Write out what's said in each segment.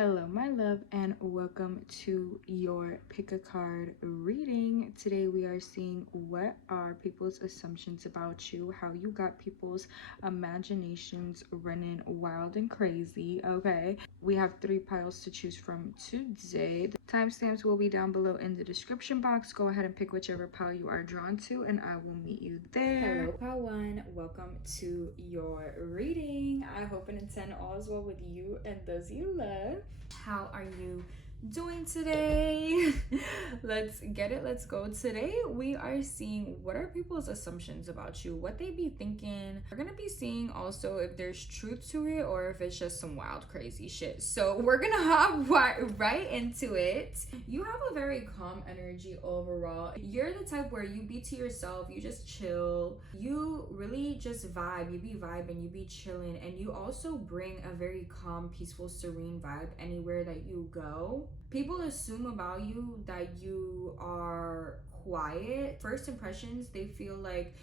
Hello, my love, and welcome to your pick a card reading. Today, we are seeing what are people's assumptions about you, how you got people's imaginations running wild and crazy. Okay, we have 3 piles to choose from today. The timestamps will be down below in the description box. Go ahead and pick whichever pile you are drawn to, and I will meet you there. Hello, pile one. Welcome to your reading. I hope and intend all is well with you and those you love. How are you doing today? Let's get it. Let's go. Today we are seeing what are people's assumptions about you, what they be thinking. We're gonna be seeing also if there's truth to it or if it's just some wild crazy shit. So we're gonna hop right into it. You have a very calm energy overall. You're the type where you be to yourself, you just chill, you really just vibe, you be vibing, you be chilling, and you also bring a very calm, peaceful, serene vibe anywhere that you go. People assume about you that you are quiet. First impressions, they feel like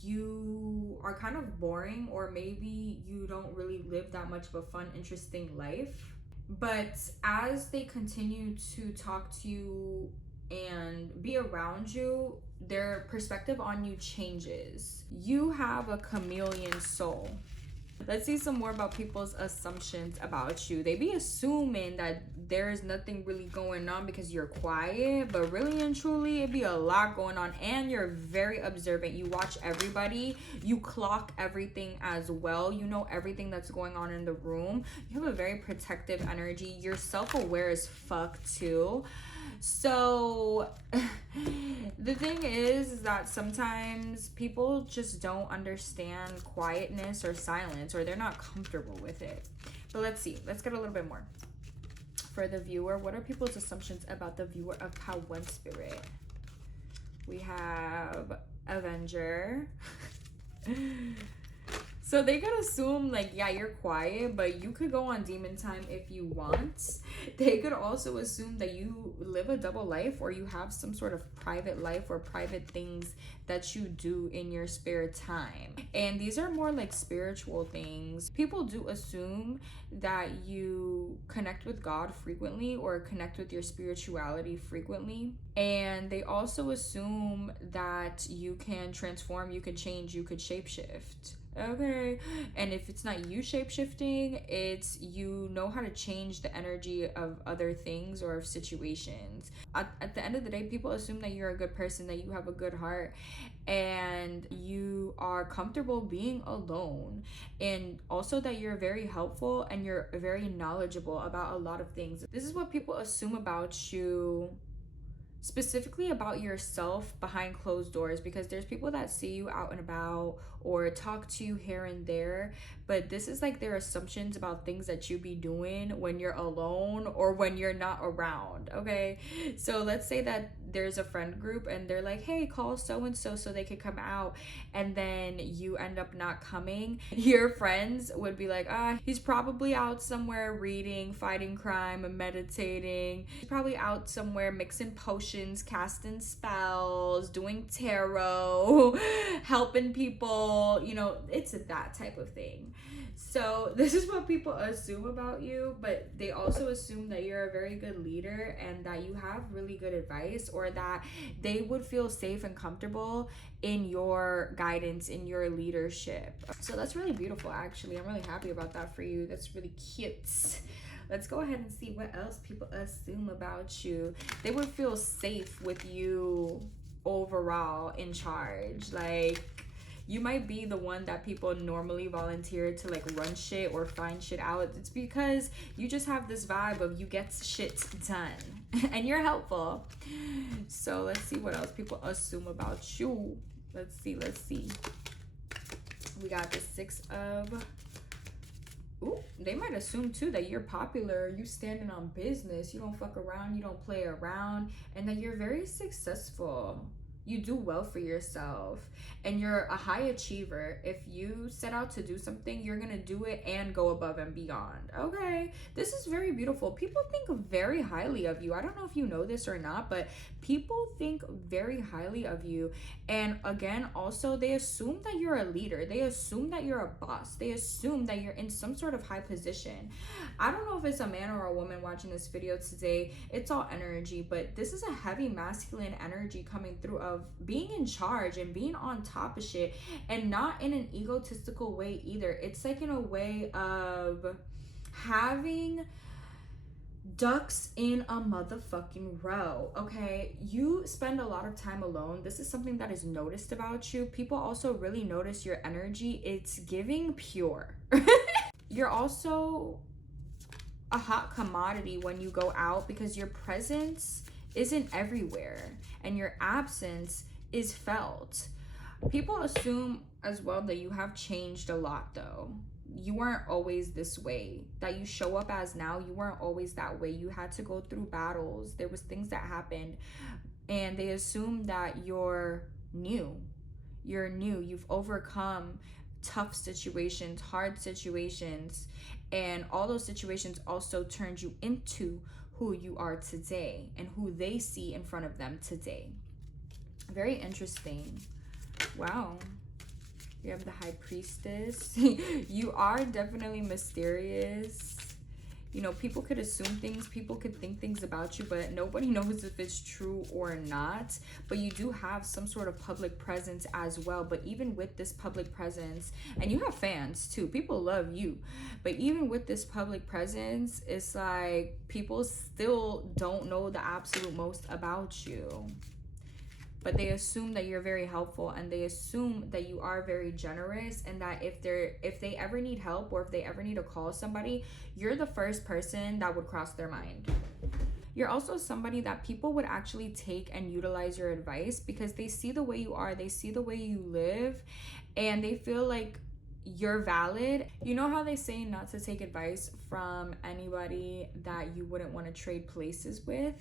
you are kind of boring, or maybe you don't really live that much of a fun, interesting life. But as they continue to talk to you and be around you, their perspective on you changes. You have a chameleon soul. Let's see some more about people's assumptions about you. They be assuming that there is nothing really going on because you're quiet, but really and truly it be a lot going on, and you're very observant. You watch everybody, you clock everything as well, you know everything that's going on in the room. You have a very protective energy. You're self-aware as fuck too. So the thing is that sometimes people just don't understand quietness or silence, or they're not comfortable with it. But let's see, let's get a little bit more. For the viewer, what are people's assumptions about the viewer of Pile 1 Spirit? We have Avenger. So they could assume like, yeah, you're quiet, but you could go on demon time if you want. They could also assume that you live a double life, or you have some sort of private life or private things that you do in your spare time. And these are more like spiritual things. People do assume that you connect with God frequently or connect with your spirituality frequently. And they also assume that you can transform, you can change, you could shapeshift. Okay, and if it's not you shape-shifting, it's you know how to change the energy of other things or of situations. At the end of the day, people assume that you're a good person, that you have a good heart, and you are comfortable being alone, and also that you're very helpful and you're very knowledgeable about a lot of things. This is what people assume about you, specifically about yourself behind closed doors, because there's people that see you out and about or talk to you here and there, but this is like their assumptions about things that you be doing when you're alone or when you're not around. Okay, so let's say that there's a friend group and they're like, hey, call so and so so they could come out, and then you end up not coming. Your friends would be like, he's probably out somewhere reading, fighting crime, and meditating. He's probably out somewhere mixing potions, casting spells, doing tarot, helping people, you know, it's that type of thing. So this is what people assume about you, but they also assume that you're a very good leader and that you have really good advice, or that they would feel safe and comfortable in your guidance, in your leadership. So that's really beautiful, actually. I'm really happy about that for you. That's really cute. Let's go ahead and see what else people assume about you. They would feel safe with you overall in charge. Like, you might be the one that people normally volunteer to like run shit or find shit out. It's because you just have this vibe of you get shit done and you're helpful. So let's see what else people assume about you. Let's see. We got the 6 of... Ooh, they might assume too that you're popular, you standing on business, you don't fuck around, you don't play around, and that you're very successful. You do well for yourself, and you're a high achiever. If you set out to do something, you're gonna do it and go above and beyond. Okay, this is very beautiful. People think very highly of you. I don't know if you know this or not, but people think very highly of you. And again, also, they assume that you're a leader. They assume that you're a boss. They assume that you're in some sort of high position. I don't know if it's a man or a woman watching this video today. It's all energy, but this is a heavy masculine energy coming through of being in charge and being on top of shit, and not in an egotistical way either. It's like in a way of having ducks in a motherfucking row. Okay, you spend a lot of time alone. This is something that is noticed about you. People also really notice your energy. It's giving pure. You're also a hot commodity when you go out, because your presence isn't everywhere and your absence is felt. People assume as well that you have changed a lot though. You weren't always this way that you show up as now. You weren't always that way. You had to go through battles. There was things that happened, and they assume that you're new. You've overcome tough situations, hard situations, and all those situations also turned you into who you are today and who they see in front of them today. Very interesting. Wow. You have the High Priestess. You are definitely mysterious. You know, people could assume things, people could think things about you, but nobody knows if it's true or not. But you do have some sort of public presence as well. But even with this public presence, and you have fans too, people love you. But even with this public presence, it's like people still don't know the absolute most about you. But they assume that you're very helpful, and they assume that you are very generous, and that if they ever need help, or if they ever need to call somebody, you're the first person that would cross their mind. You're also somebody that people would actually take and utilize your advice, because they see the way you are, they see the way you live, and they feel like you're valid. You know how they say not to take advice from anybody that you wouldn't want to trade places with?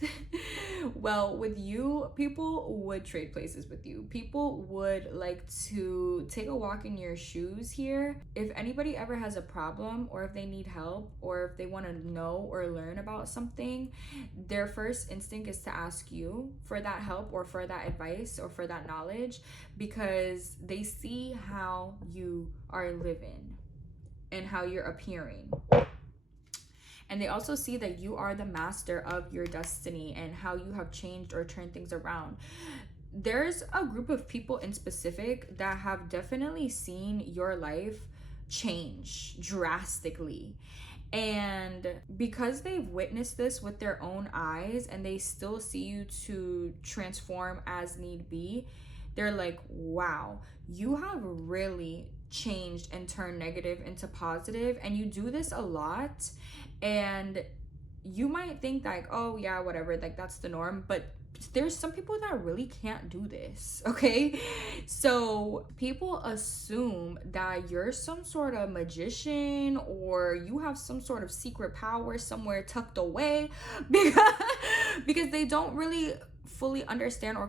Well, with you, people would trade places with you. People would like to take a walk in your shoes here. If anybody ever has a problem, or if they need help, or if they want to know or learn about something, their first instinct is to ask you for that help, or for that advice, or for that knowledge, because they see how you are living and how you're appearing. And they also see that you are the master of your destiny and how you have changed or turned things around. There's a group of people in specific that have definitely seen your life change drastically. And because they've witnessed this with their own eyes, and they still see you to transform as need be, they're like, wow, you have really changed and turned negative into positive, and you do this a lot. And you might think like, oh yeah, whatever, like that's the norm, but there's some people that really can't do this. Okay, so people assume that you're some sort of magician, or you have some sort of secret power somewhere tucked away, because they don't really fully understand or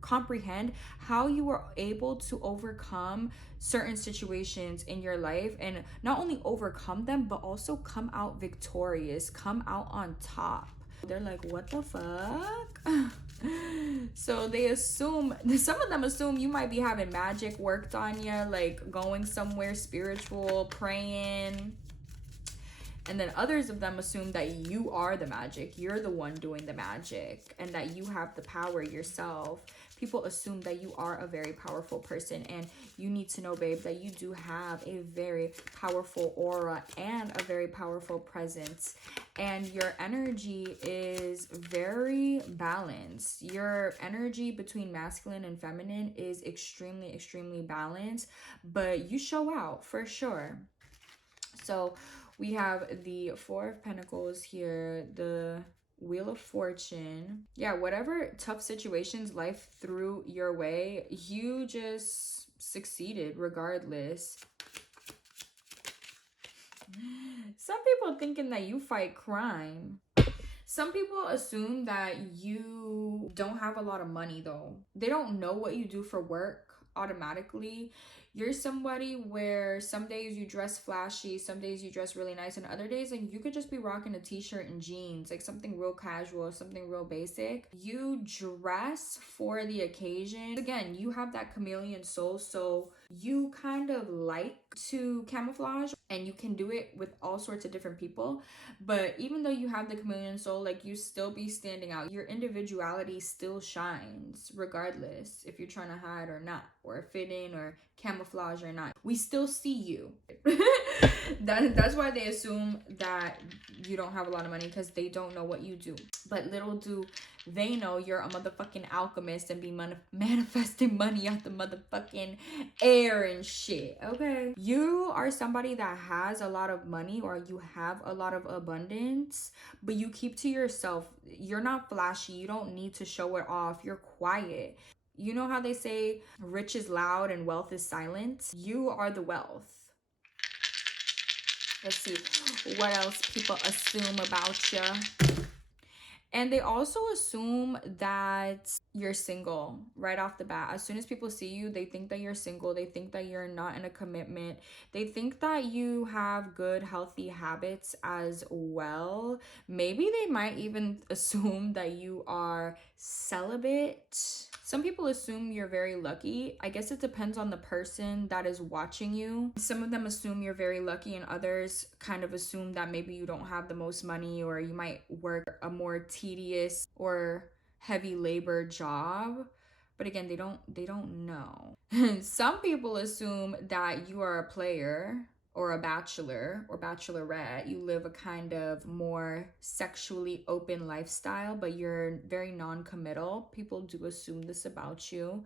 comprehend how you were able to overcome certain situations in your life, and not only overcome them, but also come out victorious, come out on top. They're like, what the fuck? So they assume, some of them assume you might be having magic worked on you, like going somewhere spiritual, praying. And then others of them assume that you are the magic, you're the one doing the magic, and that you have the power yourself. People assume that you are a very powerful person, and you need to know, babe, that you do have a very powerful aura and a very powerful presence, and your energy is very balanced. Your energy between masculine and feminine is extremely, extremely balanced, but you show out for sure. So we have the Four of Pentacles here, the Wheel of Fortune. Yeah, whatever tough situations life threw your way, you just succeeded regardless. Some people thinking that you fight crime. Some people assume that you don't have a lot of money though. They don't know what you do for work automatically. You're somebody where some days you dress flashy, some days you dress really nice, and other days like you could just be rocking a t-shirt and jeans, like something real casual, something real basic. You dress for the occasion. Again, you have that chameleon soul, so you kind of like to camouflage, and you can do it with all sorts of different people. But even though you have the chameleon soul, like you still be standing out. Your individuality still shines regardless if you're trying to hide or not, or fit in or camouflage or not. We still see you. That's why they assume that you don't have a lot of money, because they don't know what you do. But little do they know you're a motherfucking alchemist and be manifesting money out the motherfucking air and shit. Okay, you are somebody that has a lot of money, or you have a lot of abundance, but you keep to yourself. You're not flashy. You don't need to show it off. You're quiet. You know how they say rich is loud and wealth is silent? You are the wealth. Let's see what else people assume about you. And they also assume that you're single right off the bat. As soon as people see you, they think that you're single. They think that you're not in a commitment. They think that you have good, healthy habits as well. Maybe they might even assume that you are celibate. Some people assume you're very lucky. I guess it depends on the person that is watching you. Some of them assume you're very lucky, and others kind of assume that maybe you don't have the most money, or you might work a more tedious or heavy labor job. But again, they don't know. Some people assume that you are a player or a bachelor or bachelorette. You live a kind of more sexually open lifestyle, but you're very non-committal. People do assume this about you.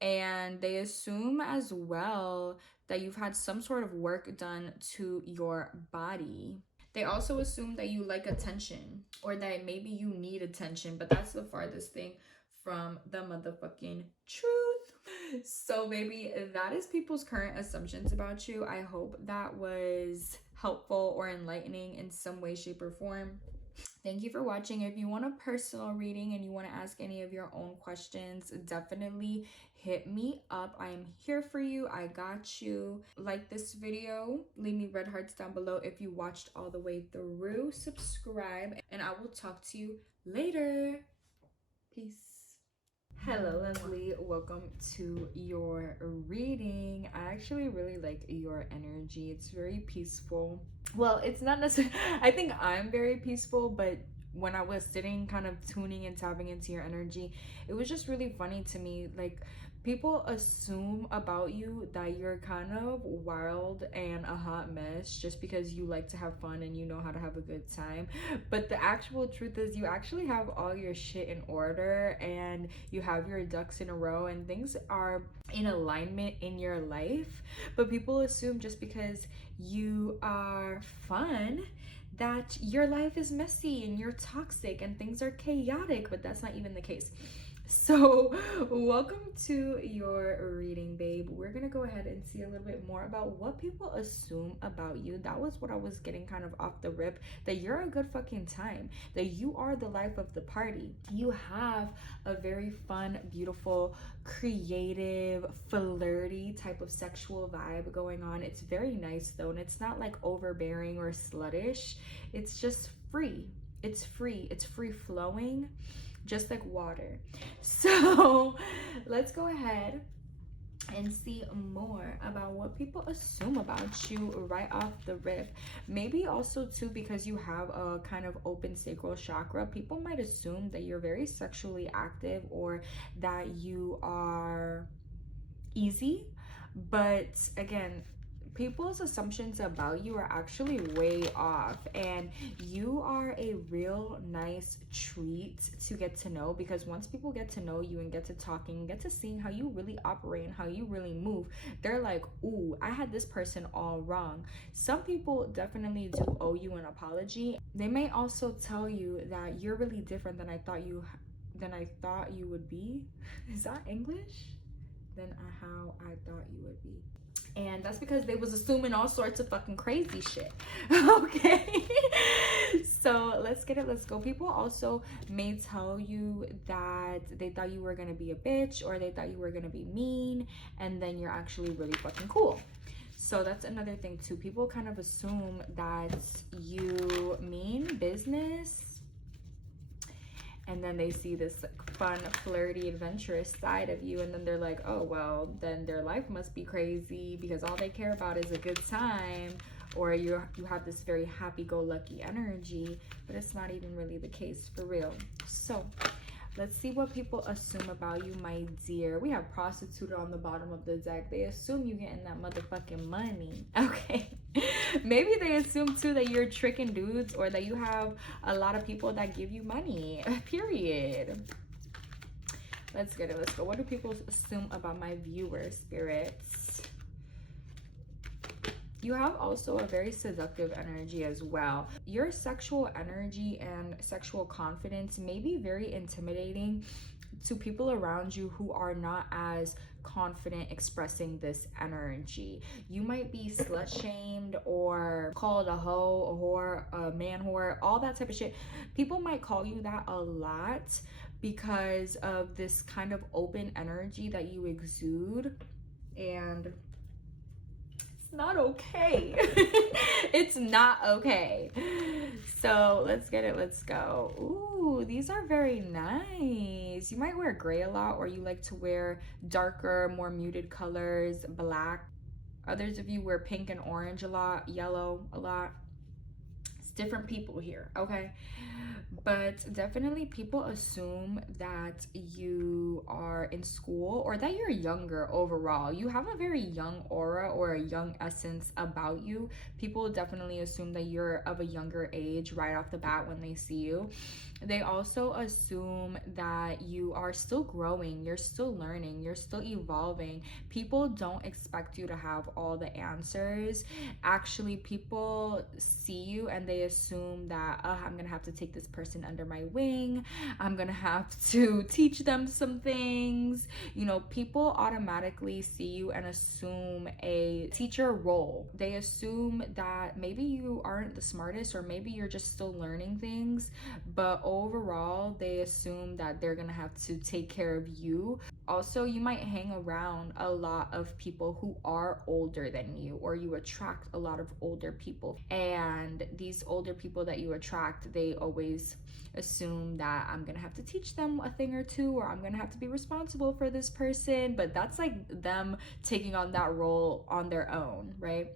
And they assume as well that you've had some sort of work done to your body. They also assume that you like attention, or that maybe you need attention, but that's the farthest thing from the motherfucking truth. So baby, that is people's current assumptions about you. I hope that was helpful or enlightening in some way, shape, or form. Thank you for watching. If you want a personal reading and you want to ask any of your own questions, definitely hit me up. I am here for you. I got you. Like this video, leave me red hearts down below if you watched all the way through. Subscribe, and I will talk to you later. Peace. Hello, lovely. Welcome to your reading. I actually really like your energy. It's very peaceful. Well, it's not necessarily, I think I'm very peaceful, but when I was sitting kind of tuning and tapping into your energy, it was just really funny to me. Like, people assume about you that you're kind of wild and a hot mess just because you like to have fun and you know how to have a good time. But the actual truth is you actually have all your shit in order, and you have your ducks in a row, and things are in alignment in your life. But people assume just because you are fun that your life is messy and you're toxic and things are chaotic, but that's not even the case. So welcome to your reading, babe. We're gonna go ahead and see a little bit more about what people assume about you. That was what I was getting kind of off the rip, that you're a good fucking time, that you are the life of the party. You have a very fun, beautiful, creative, flirty type of sexual vibe going on. It's very nice though, and it's not like overbearing or sluttish. It's just free. It's free. It's free flowing, just like water. So let's go ahead and see more about what people assume about you right off the rip. Maybe also too, because you have a kind of open sacral chakra, people might assume that you're very sexually active or that you are easy. But again, people's assumptions about you are actually way off, and you are a real nice treat to get to know, because once people get to know you and get to talking and get to seeing how you really operate and how you really move, they're like, ooh, I had this person all wrong. Some people definitely do owe you an apology. They may also tell you that you're really different than I thought you would be. Is that English? Than how I thought you would be. And that's because they was assuming all sorts of fucking crazy shit. Okay. So let's get it. Let's go. People also may tell you that they thought you were going to be a bitch, or they thought you were going to be mean, and then you're actually really fucking cool. So that's another thing too. People kind of assume that you mean business, and then they see this fun, flirty, adventurous side of you, and then they're like, oh, well, then their life must be crazy because all they care about is a good time, or you have this very happy-go-lucky energy, but it's not even really the case for real. So let's see what people assume about you, my dear. We have prostitute on the bottom of the deck. They assume you getting that motherfucking money. Okay. Maybe they assume too that you're tricking dudes, or that you have a lot of people that give you money. Period. Let's get it. Let's go. What do people assume about my viewers, spirits? You have also a very seductive energy as well. Your sexual energy and sexual confidence may be very intimidating to people around you who are not as confident expressing this energy. You might be slut shamed or called a hoe, a whore, a man whore, all that type of shit. People might call you that a lot because of this kind of open energy that you exude, and it's not okay. It's not okay. So let's get it. Let's go. Ooh, these are very nice. You might wear gray a lot, or you like to wear darker, more muted colors, black. Others of you wear pink and orange a lot, yellow a lot. It's different people here, okay? But definitely people assume that you are in school, or that you're younger overall. You have a very young aura or a young essence about you. People definitely assume that you're of a younger age right off the bat when they see you. They also assume that you are still growing, you're still learning, you're still evolving. People don't expect you to have all the answers. Actually, people see you and they assume that, I'm gonna have to take this person under my wing. I'm gonna have to teach them some things. You know, people automatically see you and assume a teacher role. They assume that maybe you aren't the smartest, or maybe you're just still learning things, but overall they assume that they're gonna have to take care of you. Also, you might hang around a lot of people who are older than you, or you attract a lot of older people, and these older people that you attract, they always assume that I'm gonna have to teach them a thing or two, or I'm gonna have to be responsible for this person. But that's like them taking on that role on their own, right?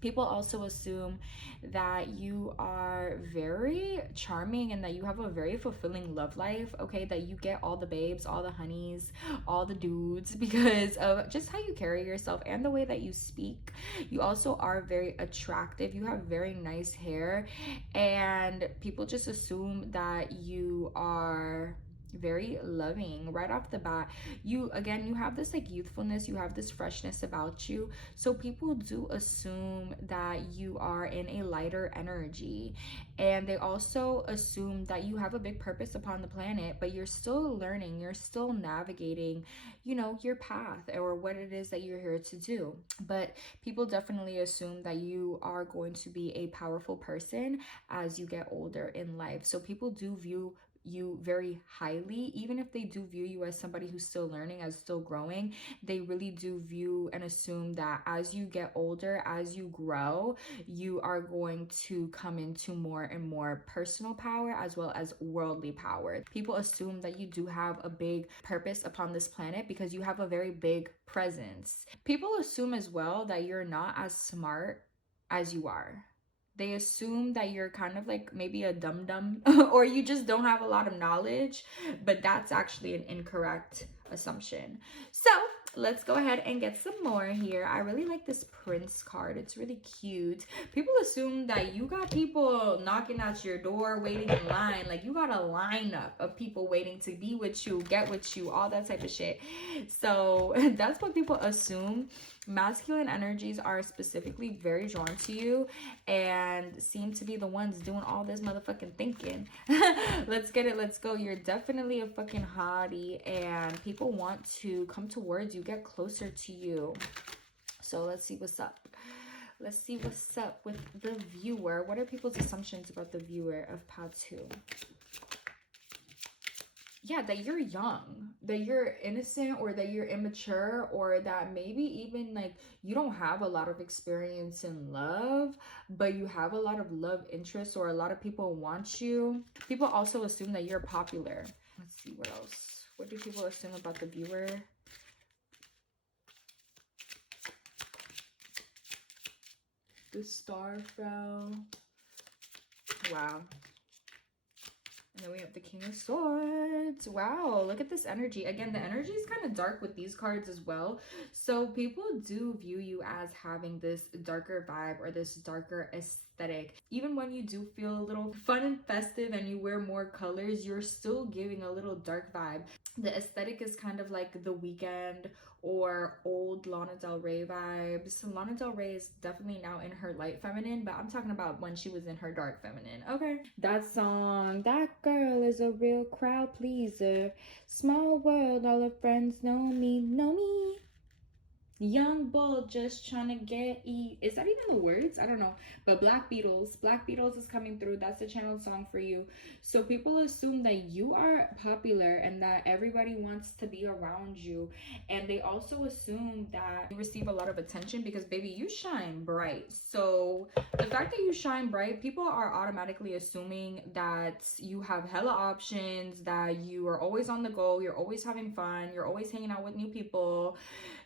People also assume that you are very charming and that you have a very fulfilling love life, okay? That you get all the babes, all the honeys, all the dudes because of just how you carry yourself and the way that you speak. You also are very attractive. You have very nice hair, and people just assume that you are very loving right off the bat. You have this like youthfulness, you have this freshness about you, so people do assume that you are in a lighter energy. And they also assume that you have a big purpose upon the planet, but you're still learning, you're still navigating, you know, your path or what it is that you're here to do. But people definitely assume that you are going to be a powerful person as you get older in life. So people do view you very highly. Even if they do view you as somebody who's still learning, as still growing, they really do view and assume that as you get older, as you grow, you are going to come into more and more personal power as well as worldly power. People assume that you do have a big purpose upon this planet because you have a very big presence. People assume as well that you're not as smart as you are. They assume that you're kind of like maybe a dum-dum or you just don't have a lot of knowledge, but that's actually an incorrect assumption. So let's go ahead and get some more here. I really like this Prince card. It's really cute. People assume that you got people knocking at your door, waiting in line. Like you got a lineup of people waiting to be with you, get with you, all that type of shit. So that's what people assume. Masculine energies are specifically very drawn to you and seem to be the ones doing all this motherfucking thinking. Let's get it. Let's go. You're definitely a fucking hottie and people want to come towards you, get closer to you. So let's see what's up. Let's see what's up with the viewer. What are people's assumptions about the viewer of pile 2? Yeah, that you're young, that you're innocent, or that you're immature, or that maybe even like you don't have a lot of experience in love, but you have a lot of love interests, or a lot of people want you. People also assume that you're popular. Let's see what else. What do people assume about the viewer? The star fell. Wow. And then we have the King of Swords. Wow, look at this energy. Again, the energy is kind of dark with these cards as well. So people do view you as having this darker vibe or this darker aesthetic. Even when you do feel a little fun and festive and you wear more colors, you're still giving a little dark vibe. The aesthetic is kind of like The Weeknd or old Lana Del Rey vibes. Lana Del Rey is definitely now in her light feminine, but I'm talking about when she was in her dark feminine. Okay. That song, that girl is a real crowd pleaser. Small world, all her friends know me, know me. Young bull just trying to get is that even the words? I don't know. But Black Beatles is coming through. That's the channel song for you. So people assume that you are popular and that everybody wants to be around you, and they also assume that you receive a lot of attention because baby, you shine bright. So the fact that you shine bright, people are automatically assuming that you have hella options, that you are always on the go, you're always having fun, you're always hanging out with new people,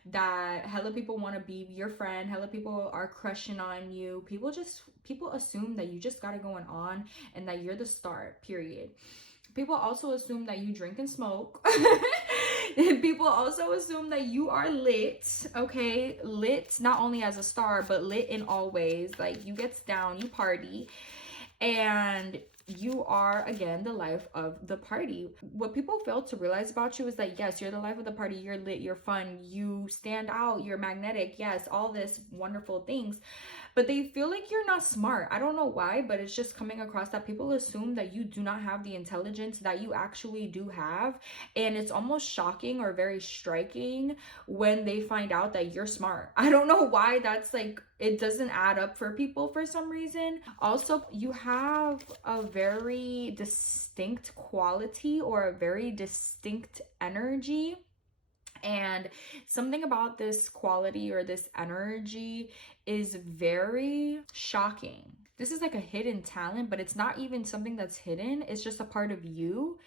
that hella people want to be your friend, hella people are crushing on you. People assume that you just got it going on and that you're the star, period. People also assume that you drink and smoke. People also assume that you are lit, okay? Lit not only as a star, but lit in all ways. Like, you gets down, you party, and you are, again, the life of the party. What people fail to realize about you is that, yes, you're the life of the party, you're lit, you're fun, you stand out, you're magnetic, yes, all this wonderful things, but they feel like you're not smart. I don't know why, but it's just coming across that people assume that you do not have the intelligence that you actually do have, and it's almost shocking or very striking when they find out that you're smart. I don't know why that's like, it doesn't add up for people for some reason. Also, you have a very distinct quality or a very distinct energy. And something about this quality or this energy is very shocking. This is like a hidden talent, but it's not even something that's hidden. It's just a part of you,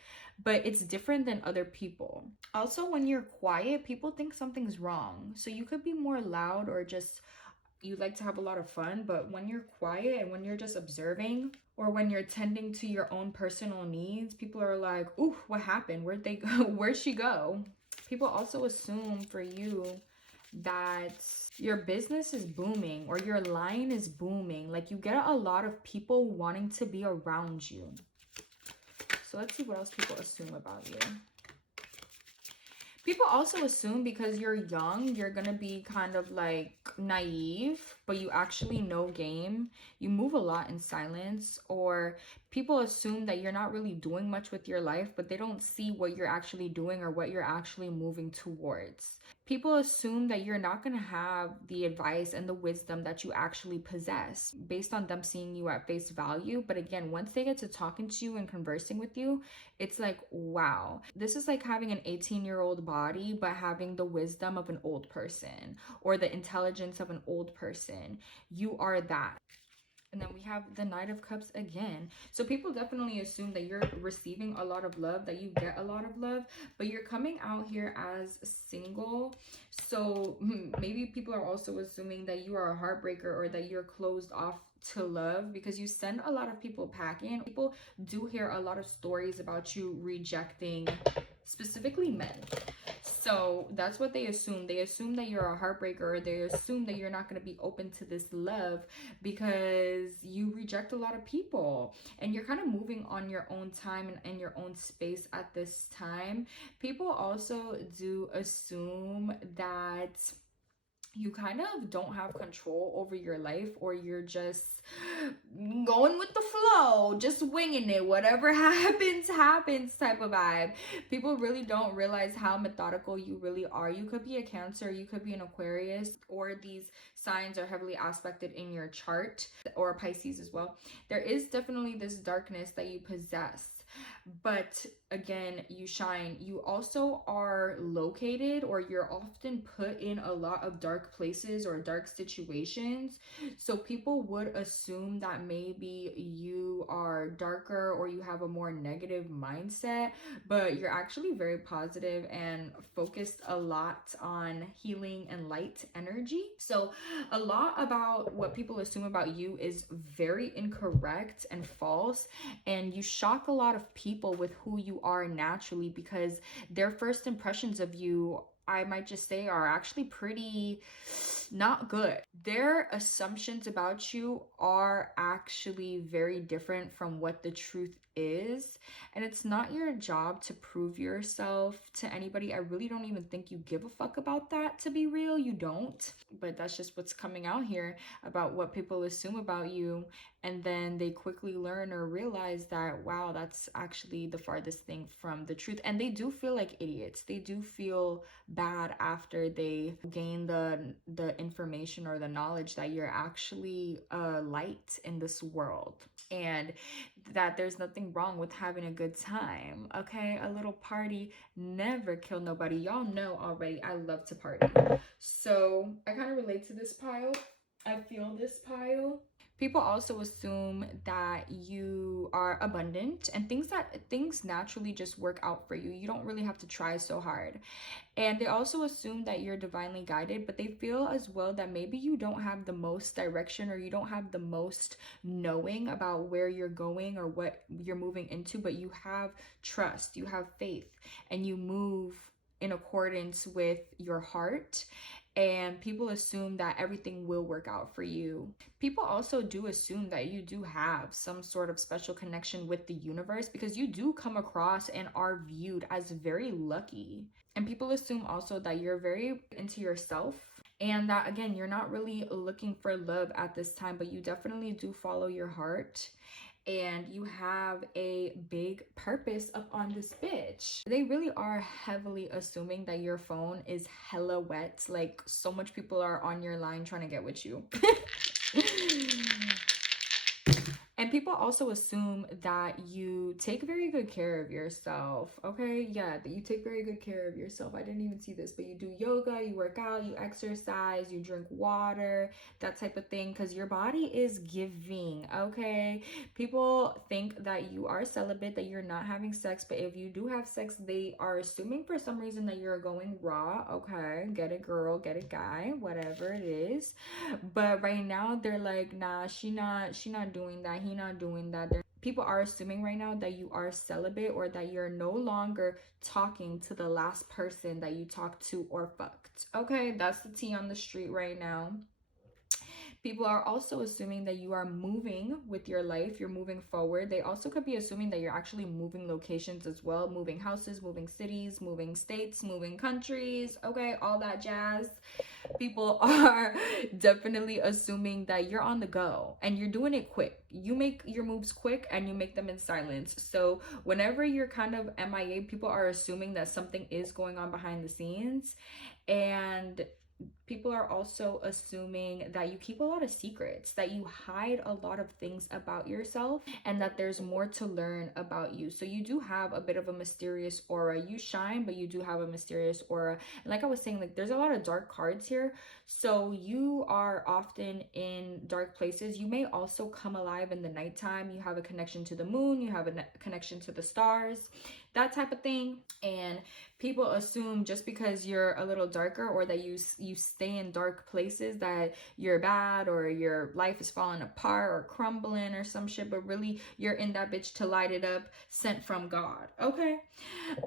but it's different than other people. Also, when you're quiet, people think something's wrong. So you could be more loud or just you like to have a lot of fun, but when you're quiet and when you're just observing, or when you're tending to your own personal needs, people are like, ooh, what happened? Where'd they go? Where'd she go? People also assume for you that your business is booming or your line is booming. Like, you get a lot of people wanting to be around you. So let's see what else people assume about you. People also assume because you're young, you're gonna be kind of like naive, but you actually know game. You move a lot in silence, or people assume that you're not really doing much with your life, but they don't see what you're actually doing or what you're actually moving towards. People assume that you're not going to have the advice and the wisdom that you actually possess based on them seeing you at face value. But again, once they get to talking to you and conversing with you, it's like, wow, this is like having an 18-year-old body, but having the wisdom of an old person or the intelligence of an old person. You are that. And then we have the Knight of Cups again. So people definitely assume that you're receiving a lot of love, that you get a lot of love, but you're coming out here as single. So maybe people are also assuming that you are a heartbreaker or that you're closed off to love because you send a lot of people packing. People do hear a lot of stories about you rejecting specifically men. So that's what they assume. They assume that you're a heartbreaker, or they assume that you're not going to be open to this love because you reject a lot of people and you're kind of moving on your own time and in your own space at this time. People also do assume that you kind of don't have control over your life, or you're just going with the flow, just winging it, whatever happens type of vibe. People really don't realize how methodical you really are. You could be a Cancer, you could be an Aquarius, or these signs are heavily aspected in your chart, or a Pisces as well. There is definitely this darkness that you possess, but again, you shine. You also are located, or you're often put in a lot of dark places or dark situations, so people would assume that maybe you are darker or you have a more negative mindset, but you're actually very positive and focused a lot on healing and light energy. So a lot about what people assume about you is very incorrect and false, and you shock a lot of people with who you are naturally, because their first impressions of you, I might just say, are actually pretty not good. Their assumptions about you are actually very different from what the truth is, and it's not your job to prove yourself to anybody. I really don't even think you give a fuck about that, to be real. You don't, but that's just what's coming out here about what people assume about you, and then they quickly learn or realize that, wow, that's actually the farthest thing from the truth. And they do feel like idiots. They do feel bad after they gain the information or the knowledge that you're actually a light in this world, and that there's nothing wrong with having a good time. Okay, a little party never kill nobody. Y'all know already I love to party, so I kind of relate to this pile. I feel this pile. People also assume that you are abundant, and things naturally just work out for you. You don't really have to try so hard. And they also assume that you're divinely guided, but they feel as well that maybe you don't have the most direction, or you don't have the most knowing about where you're going or what you're moving into, but you have trust, you have faith, and you move in accordance with your heart. And people assume that everything will work out for you. People also do assume that you do have some sort of special connection with the universe, because you do come across and are viewed as very lucky. And people assume also that you're very into yourself, and that, again, you're not really looking for love at this time, but you definitely do follow your heart, and you have a big purpose up on this bitch. They really are heavily assuming that your phone is hella wet. Like, so much people are on your line trying to get with you. And people also assume that you take very good care of yourself. Okay, yeah, that you take very good care of yourself. I didn't even see this, but you do yoga, you work out, you exercise, you drink water, that type of thing, because your body is giving. Okay, people think that you are celibate, that you're not having sex, but if you do have sex, they are assuming for some reason that you're going raw. Okay, get it, girl, get it, guy, whatever it is. But right now they're like, nah, she not doing that, he not doing that. People are assuming right now that you are celibate, or that you're no longer talking to the last person that you talked to or fucked. Okay, that's the tea on the street right now. People are also assuming that you are moving with your life, you're moving forward. They also could be assuming that you're actually moving locations as well, moving houses, moving cities, moving states, moving countries, okay, all that jazz. People are definitely assuming that you're on the go and you're doing it quick. You make your moves quick and you make them in silence. So whenever you're kind of MIA, people are assuming that something is going on behind the scenes. And people are also assuming that you keep a lot of secrets, that you hide a lot of things about yourself, and that there's more to learn about you. So you do have a bit of a mysterious aura. You shine, but you do have a mysterious aura. And like I was saying, like, there's a lot of dark cards here. So you are often in dark places. You may also come alive in the nighttime. You have a connection to the moon, you have a connection to the stars, that type of thing. And people assume just because you're a little darker, or that you stay in dark places, that you're bad, or your life is falling apart or crumbling or some shit, but really you're in that bitch to light it up, sent from God. Okay.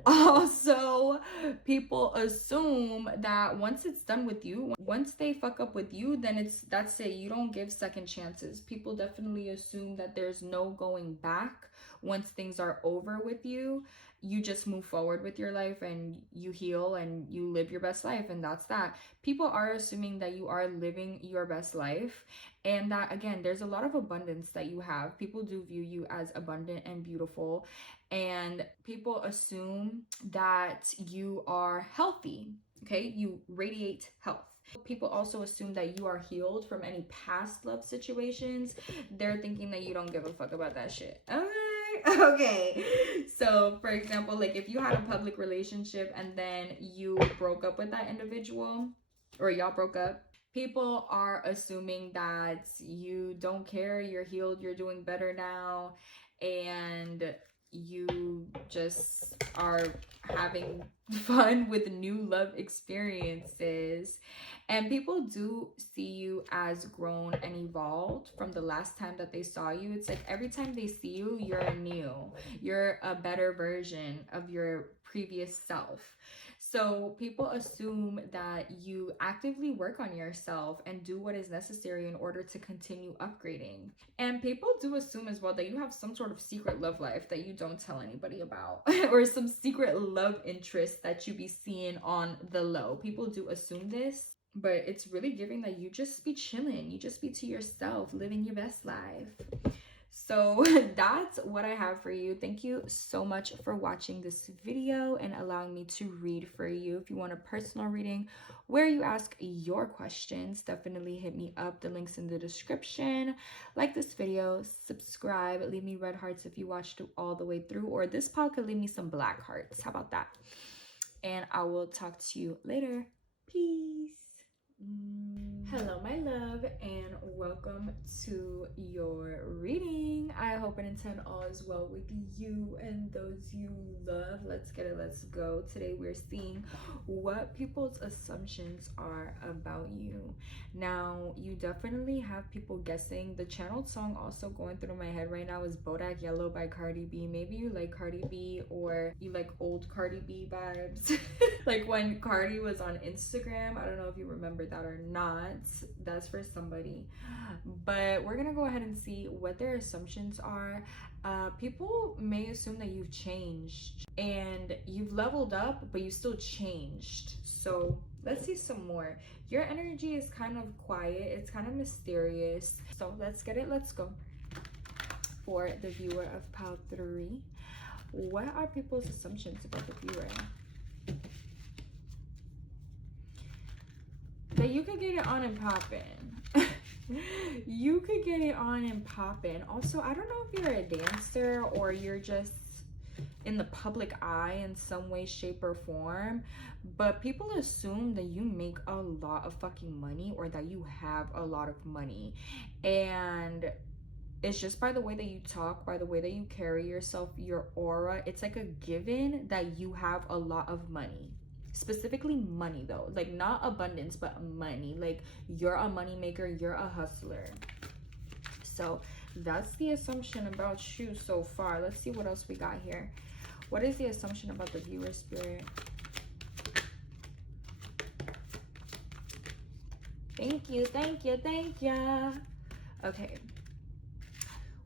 Also, people assume that once it's done with you, once they fuck up with you, then that's it. You don't give second chances. People definitely assume that there's no going back once things are over with you, you just move forward with your life and you heal and you live your best life, and that's that. People are assuming that you are living your best life, and that again, there's a lot of abundance that you have. People do view you as abundant and beautiful, and people assume that you are healthy. Okay, you radiate health. People also assume that you are healed from any past love situations. They're thinking that you don't give a fuck about that shit. Okay. So, for example, like if you had a public relationship and then you broke up with that individual, or y'all broke up, people are assuming that you don't care, you're healed, you're doing better now, and you just are having fun with new love experiences. And people do see you as grown and evolved from the last time that they saw you. It's like every time they see you, you're new, you're a better version of your previous self. So people assume that you actively work on yourself and do what is necessary in order to continue upgrading. And people do assume as well that you have some sort of secret love life that you don't tell anybody about, or some secret love interest that you be seeing on the low. People do assume this, but it's really giving that you just be chilling, you just be to yourself, living your best life. So that's what I have for you. Thank you so much for watching this video and allowing me to read for you. If you want a personal reading where you ask your questions, definitely hit me up. The link's in the description. Like this video, subscribe, leave me red hearts if you watched it all the way through, or this pile could leave me some black hearts. How about that? And I will talk to you later. Peace. Hello, my love, and welcome to your reading. I hope and intend all is well with you and those you love. Let's get it, let's go. Today we're seeing what people's assumptions are about you. Now, you definitely have people guessing. The channeled song also going through my head right now is Bodak Yellow by Cardi B. Maybe you like Cardi B, or you like old Cardi B vibes. Like when Cardi was on Instagram. I don't know if you remember that or not. That's for somebody, but we're gonna go ahead and see what their assumptions are. People may assume that you've changed and you've leveled up, but you still changed. So let's see some more. Your energy is kind of quiet, it's kind of mysterious. So let's get it, let's go. For the viewer of pile 3, what are people's assumptions about the viewer? That you could get it on and poppin'. You could get it on and poppin'. Also, I don't know if you're a dancer or you're just in the public eye in some way, shape, or form, but people assume that you make a lot of fucking money or that you have a lot of money. And it's just by the way that you talk, by the way that you carry yourself, your aura. It's like a given that you have a lot of money. Specifically money though, like not abundance, but money. Like you're a money maker, you're a hustler. So that's the assumption about you so far. Let's see what else we got here. What is the assumption about the viewer spirit? Thank you, thank you, thank you. Okay,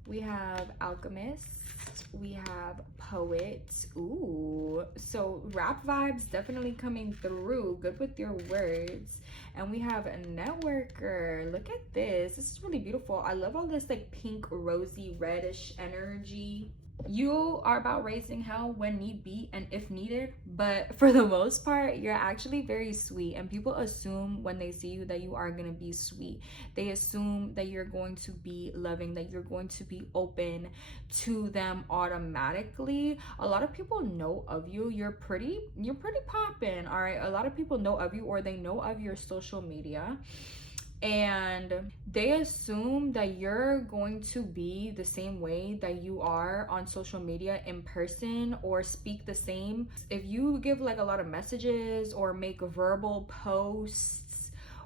we have alchemist, we have poet. Ooh, so rap vibes definitely coming through. Good with your words. And we have a networker. Look at this. This is really beautiful. I love all this like pink, rosy, reddish energy. You are about raising hell when need be and if needed, but for the most part, you're actually very sweet. And people assume when they see you that you are going to be sweet. They assume that you're going to be loving, that you're going to be open to them automatically. A lot of people know of you. You're pretty poppin', all right? A lot of people know of you, or they know of your social media, and they assume that you're going to be the same way that you are on social media in person, or speak the same. If you give like a lot of messages or make verbal posts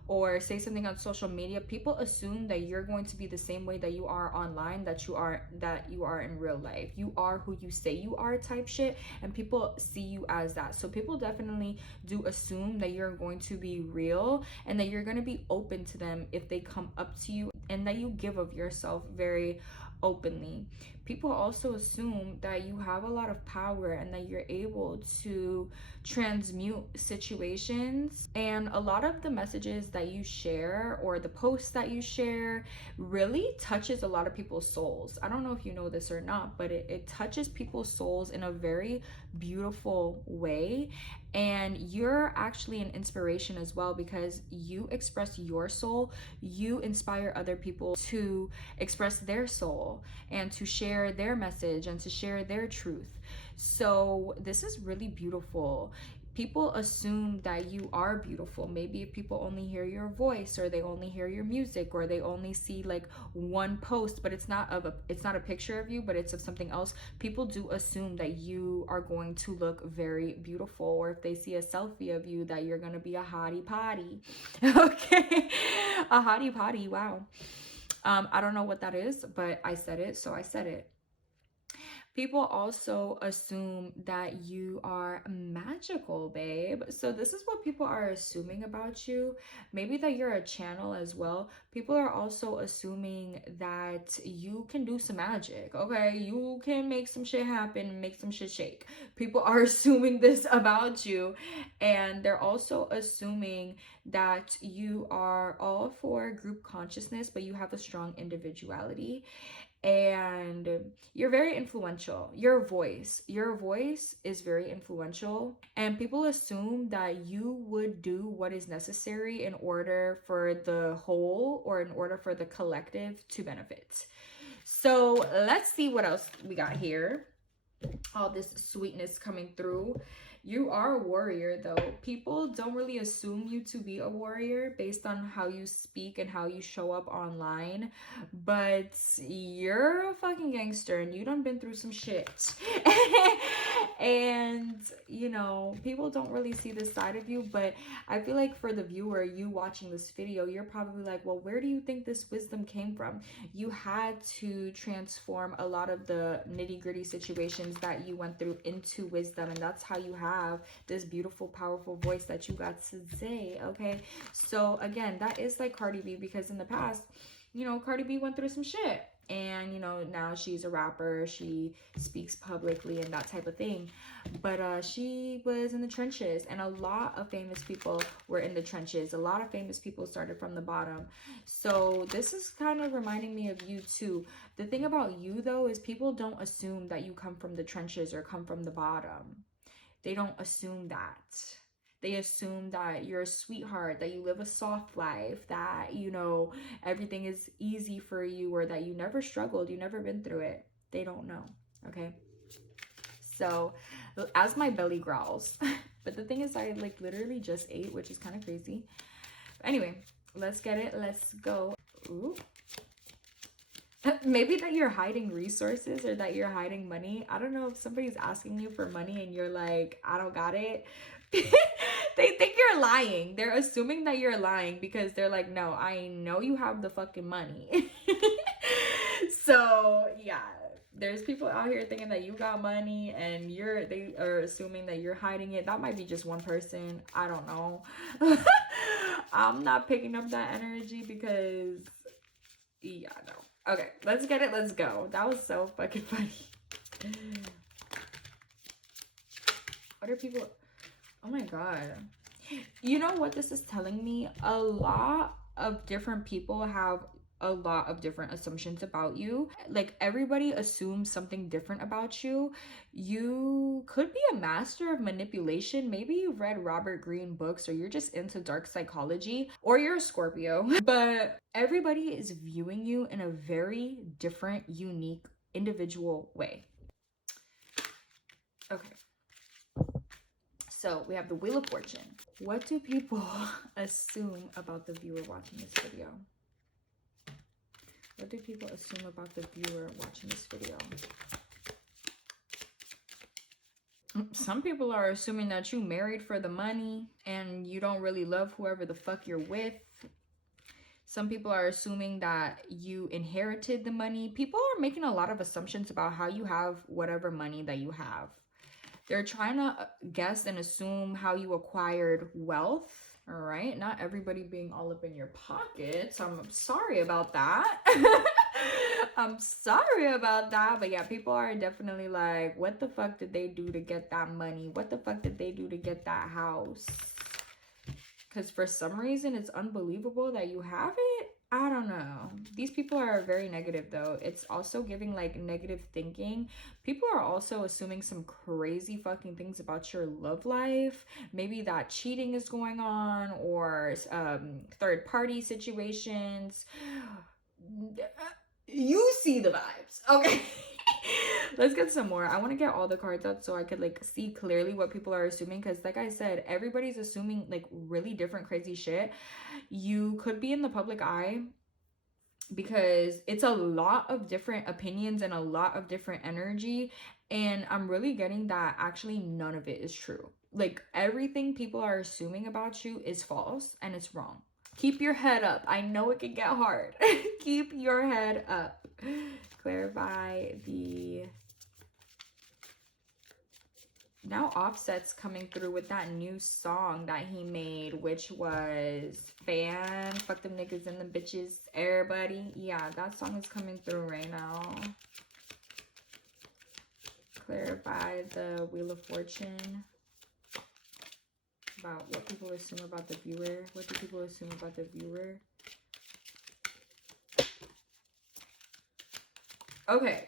or say something on social media, people assume that you're going to be the same way that you are online, that you are in real life. You are who you say you are type shit, and people see you as that. So people definitely do assume that you're going to be real and that you're going to be open to them if they come up to you, and that you give of yourself very openly. People also assume that you have a lot of power and that you're able to transmute situations. And a lot of the messages that you share or the posts that you share really touches a lot of people's souls. I don't know if you know this or not, but it touches people's souls in a very beautiful way. And you're actually an inspiration as well, because you express your soul, you inspire other people to express their soul and to share their message and to share their truth. So this is really beautiful. People assume that you are beautiful. Maybe if people only hear your voice, or they only hear your music, or they only see like one post, but it's not a picture of you, but it's of something else. People do assume that you are going to look very beautiful, or if they see a selfie of you, that you're gonna be a hottie potty. Okay, a hottie potty. Wow. I don't know what that is, but I said it, so I said it. People also assume that you are magical, babe. So this is what people are assuming about you. Maybe that you're a channel as well. People are also assuming that you can do some magic, okay? You can make some shit happen, make some shit shake. People are assuming this about you. And they're also assuming that you are all for group consciousness, but you have a strong individuality. And you're very influential. Your voice is very influential, and people assume that you would do what is necessary in order for the whole, or in order for the collective to benefit. So let's see what else we got here. All this sweetness coming through. You are a warrior, though. People don't really assume you to be a warrior based on how you speak and how you show up online, but you're a fucking gangster and you done been through some shit. And you know, people don't really see this side of you, but I feel like for the viewer, you watching this video, you're probably like, well, where do you think this wisdom came from? You had to transform a lot of the nitty-gritty situations that you went through into wisdom, and that's how you have this beautiful, powerful voice that you got today. Okay, so again, that is like Cardi B, because in the past, you know, Cardi B went through some shit, and you know, now she's a rapper, she speaks publicly and that type of thing, but she was in the trenches, and a lot of famous people were in the trenches. A lot of famous people started from the bottom. So this is kind of reminding me of you too. The thing about you though is people don't assume that you come from the trenches or come from the bottom. They don't assume that. They assume that you're a sweetheart, that you live a soft life, that, you know, everything is easy for you, or that you never struggled, you never been through it. They don't know, okay? So, as my belly growls, but the thing is, I like literally just ate, which is kind of crazy. Anyway, let's get it. Let's go. Ooh. Maybe that you're hiding resources, or that you're hiding money. I don't know, if somebody's asking you for money and you're like, I don't got it. They think you're lying. They're assuming that you're lying, because they're like, no, I know you have the fucking money. So yeah, there's people out here thinking that you got money, and they are assuming that you're hiding it. That might be just one person. I don't know. I'm not picking up that energy, because yeah, no. Okay, let's get it. Let's go. That was so fucking funny. What are people? Oh my god. You know what this is telling me? A lot of different people have a lot of different assumptions about you. Like, everybody assumes something different about you. You could be a master of manipulation. Maybe you've read Robert Greene books, or you're just into dark psychology, or you're a Scorpio. But everybody is viewing you in a very different, unique, individual way. Okay. So we have the Wheel of Fortune. What do people assume about the viewer watching this video? What do people assume about the viewer watching this video? Some people are assuming that you married for the money and you don't really love whoever the fuck you're with. Some people are assuming that you inherited the money. People are making a lot of assumptions about how you have whatever money that you have. They're trying to guess and assume how you acquired wealth. All right, not everybody being all up in your pockets. I'm sorry about that. I'm sorry about that, but yeah, people are definitely like, what the fuck did they do to get that money? What the fuck did they do to get that house? Because for some reason, it's unbelievable that you have it. I don't know. These people are very negative, though. It's also giving like negative thinking. People are also assuming some crazy fucking things about your love life. Maybe that cheating is going on, or third party situations. You see the vibes, okay? Let's get some more. I want to get all the cards out so I could like see clearly what people are assuming, because like I said, everybody's assuming like really different crazy shit. You could be in the public eye because it's a lot of different opinions and a lot of different energy, and I'm really getting that actually none of it is true. Like everything people are assuming about you is false and it's wrong. Keep your head up. I know it can get hard. Keep your head up. Clarify the... Now Offset's coming through with that new song that he made, which was Fan, Fuck Them Niggas and the Bitches, Everybody. Yeah, that song is coming through right now. Clarify the Wheel of Fortune. About what people assume about the viewer. What do people assume about the viewer? Okay.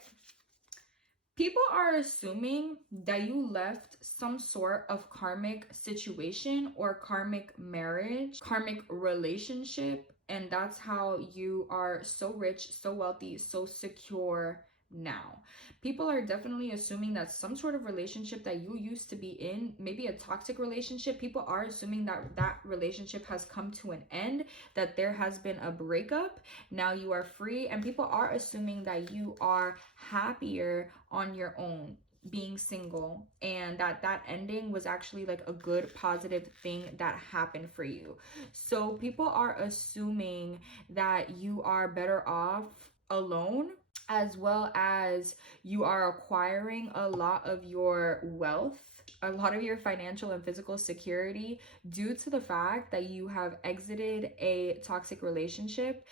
People are assuming that you left some sort of karmic situation or karmic marriage, karmic relationship, and that's how you are so rich, so wealthy, so secure now. People are definitely assuming that some sort of relationship that you used to be in, maybe a toxic relationship, people are assuming that that relationship has come to an end, that there has been a breakup. Now you are free, and people are assuming that you are happier on your own being single, and that ending was actually like a good positive thing that happened for you. So people are assuming that you are better off alone, as well as you are acquiring a lot of your wealth, a lot of your financial and physical security, due to the fact that you have exited a toxic relationship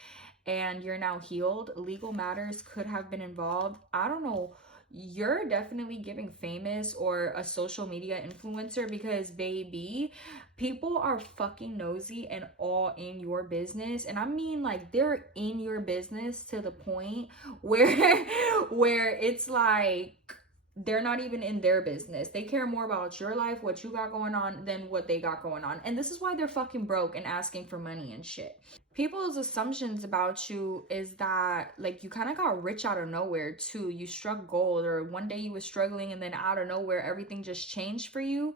and you're now healed. Legal matters could have been involved. I don't know. You're definitely giving famous or a social media influencer, because baby, people are fucking nosy and all in your business. And I mean, like, they're in your business to the point where where it's like they're not even in their business. They care more about your life, what you got going on, than what they got going on. And this is why they're fucking broke and asking for money and shit. People's assumptions about you is that like you kind of got rich out of nowhere too. You struck gold, or one day you was struggling and then out of nowhere everything just changed for you.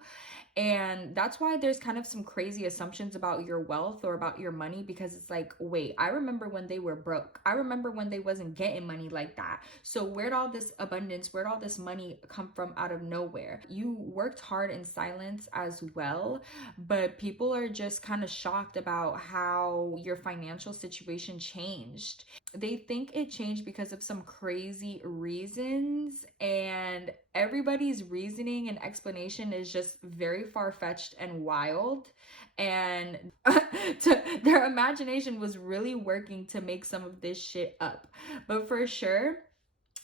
And that's why there's kind of some crazy assumptions about your wealth or about your money, because it's like, wait, I remember when they were broke. I remember when they wasn't getting money like that. So where'd all this abundance, where'd all this money come from out of nowhere? You worked hard in silence as well, but people are just kind of shocked about how your financial situation changed. They think it changed because of some crazy reasons, and everybody's reasoning and explanation is just very far-fetched and wild, and their imagination was really working to make some of this shit up. But for sure,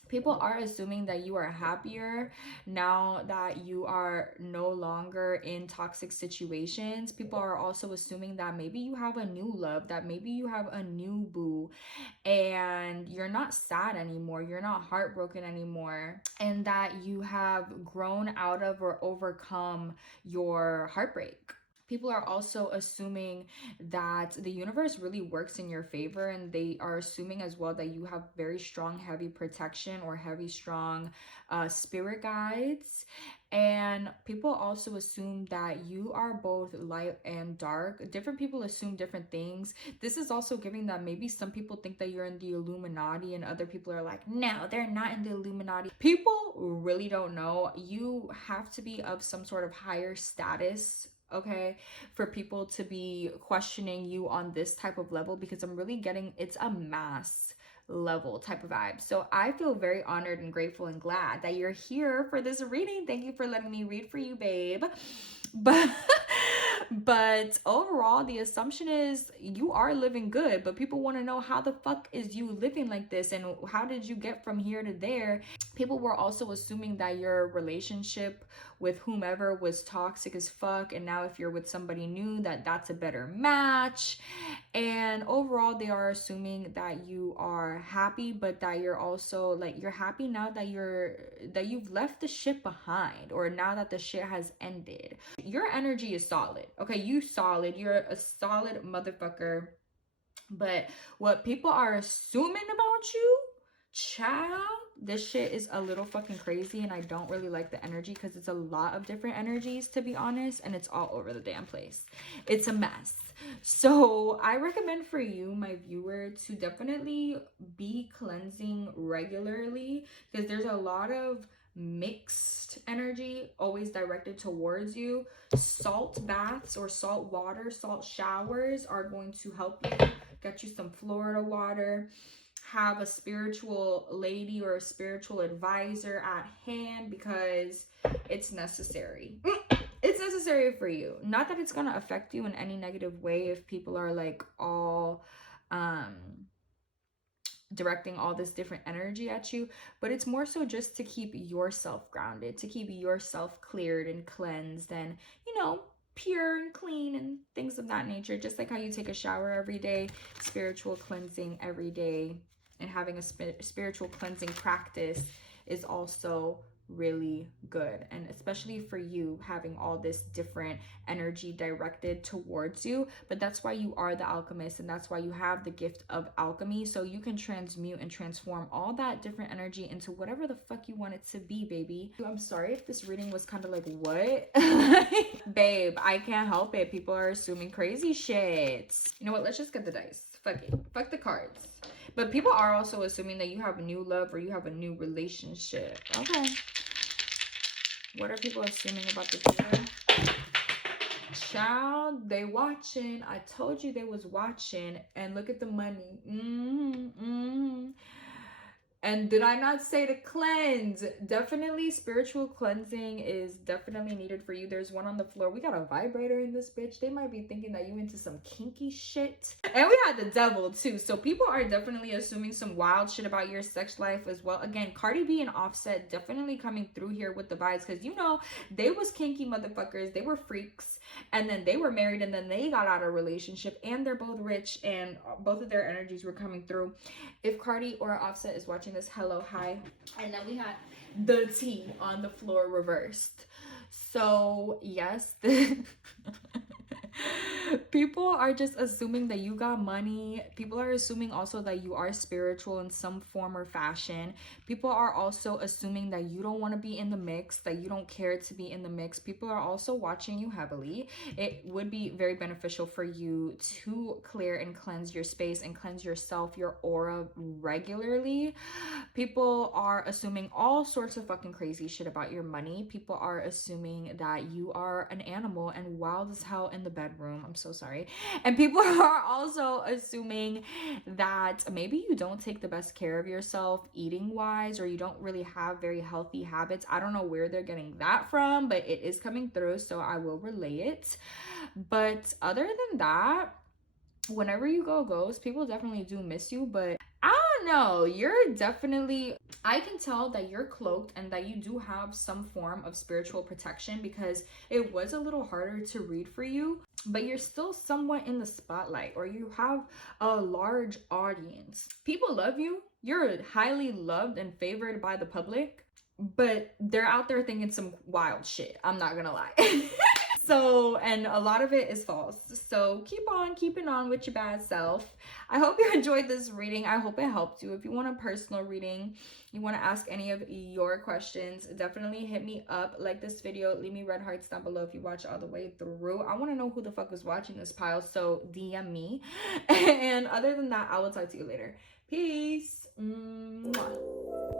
people are assuming that you are happier now that you are no longer in toxic situations. People are also assuming that maybe you have a new love, that maybe you have a new boo, and you're not sad anymore, you're not heartbroken anymore, and that you have grown out of or overcome your heartbreak. People are also assuming that the universe really works in your favor, and they are assuming as well that you have very strong, heavy protection or heavy, strong spirit guides. And people also assume that you are both light and dark. Different people assume different things. This is also giving that maybe some people think that you're in the Illuminati, and other people are like, no, they're not in the Illuminati. People really don't know. You have to be of some sort of higher status, okay, for people to be questioning you on this type of level, because I'm really getting it's a mass level type of vibe. So I feel very honored and grateful and glad that you're here for this reading. Thank you for letting me read for you, babe. But But overall, the assumption is you are living good, but people want to know, how the fuck is you living like this, and how did you get from here to there? People were also assuming that your relationship with whomever was toxic as fuck, and now if you're with somebody new, that's a better match. And overall, they are assuming that you are happy, but that you're also like, you're happy now that you've left the shit behind, or now that the shit has ended. Your energy is solid. Okay, you solid. You're a solid motherfucker. But what people are assuming about you, child, this shit is a little fucking crazy, and I don't really like the energy, because it's a lot of different energies, to be honest, and it's all over the damn place. It's a mess. So I recommend for you, my viewer, to definitely be cleansing regularly, because there's a lot of mixed energy always directed towards you. Salt baths or salt water, salt showers are going to help you. Get you some Florida water. Have a spiritual lady or a spiritual advisor at hand, because it's necessary. It's necessary for you. Not that it's gonna affect you in any negative way if people are like all directing all this different energy at you, but it's more so just to keep yourself grounded, to keep yourself cleared and cleansed, and, you know, pure and clean and things of that nature. Just like how you take a shower every day, spiritual cleansing every day, and having a spiritual cleansing practice is also really good. And especially for you, having all this different energy directed towards you. But that's why you are the alchemist, and that's why you have the gift of alchemy, so you can transmute and transform all that different energy into whatever the fuck you want it to be, baby. I'm sorry if this reading was kind of like, what? Babe, I can't help it. People are assuming crazy shit. You know what? Let's just get the dice. Fuck it. Fuck the cards. But people are also assuming that you have a new love or you have a new relationship. Okay. What are people assuming about this video? Child, they watching. I told you they was watching. And look at the money. And did I not say to cleanse? Definitely spiritual cleansing is definitely needed for you. There's one on the floor. We got a vibrator in this bitch. They might be thinking that you into some kinky shit. And we had the devil too. So people are definitely assuming some wild shit about your sex life as well. Again, Cardi B and Offset definitely coming through here with the vibes, because you know they was kinky motherfuckers. They were freaks, and then they were married, and then they got out of a relationship, and they're both rich, and both of their energies were coming through. If Cardi or Offset is watching this, hello, hi. And then we had the tea on the floor reversed. So yes, people are just assuming that you got money. People are assuming also that you are spiritual in some form or fashion. People are also assuming that you don't want to be in the mix, that you don't care to be in the mix. People are also watching you heavily. It would be very beneficial for you to clear and cleanse your space and cleanse yourself, your aura regularly. People are assuming all sorts of fucking crazy shit about your money. People are assuming that you are an animal and wild as hell in the bedroom. I'm so sorry. And people are also assuming that maybe you don't take the best care of yourself eating wise, or you don't really have very healthy habits. I don't know where they're getting that from, but it is coming through, so I will relay it. But other than that, whenever you go ghost, people definitely do miss you, but I don't know, you're definitely, I can tell that you're cloaked and that you do have some form of spiritual protection, because it was a little harder to read for you, but you're still somewhat in the spotlight, or you have a large audience. People love you. You're highly loved and favored by the public, but they're out there thinking some wild shit. I'm not gonna lie. So, and a lot of it is false. So keep on keeping on with your bad self. I hope you enjoyed this reading. I hope it helped you. If you want a personal reading, you want to ask any of your questions, definitely hit me up. Like this video, leave me red hearts down below if you watch all the way through. I want to know who the fuck was watching this pile, so DM me. And other than that, I will talk to you later. Peace. Mwah.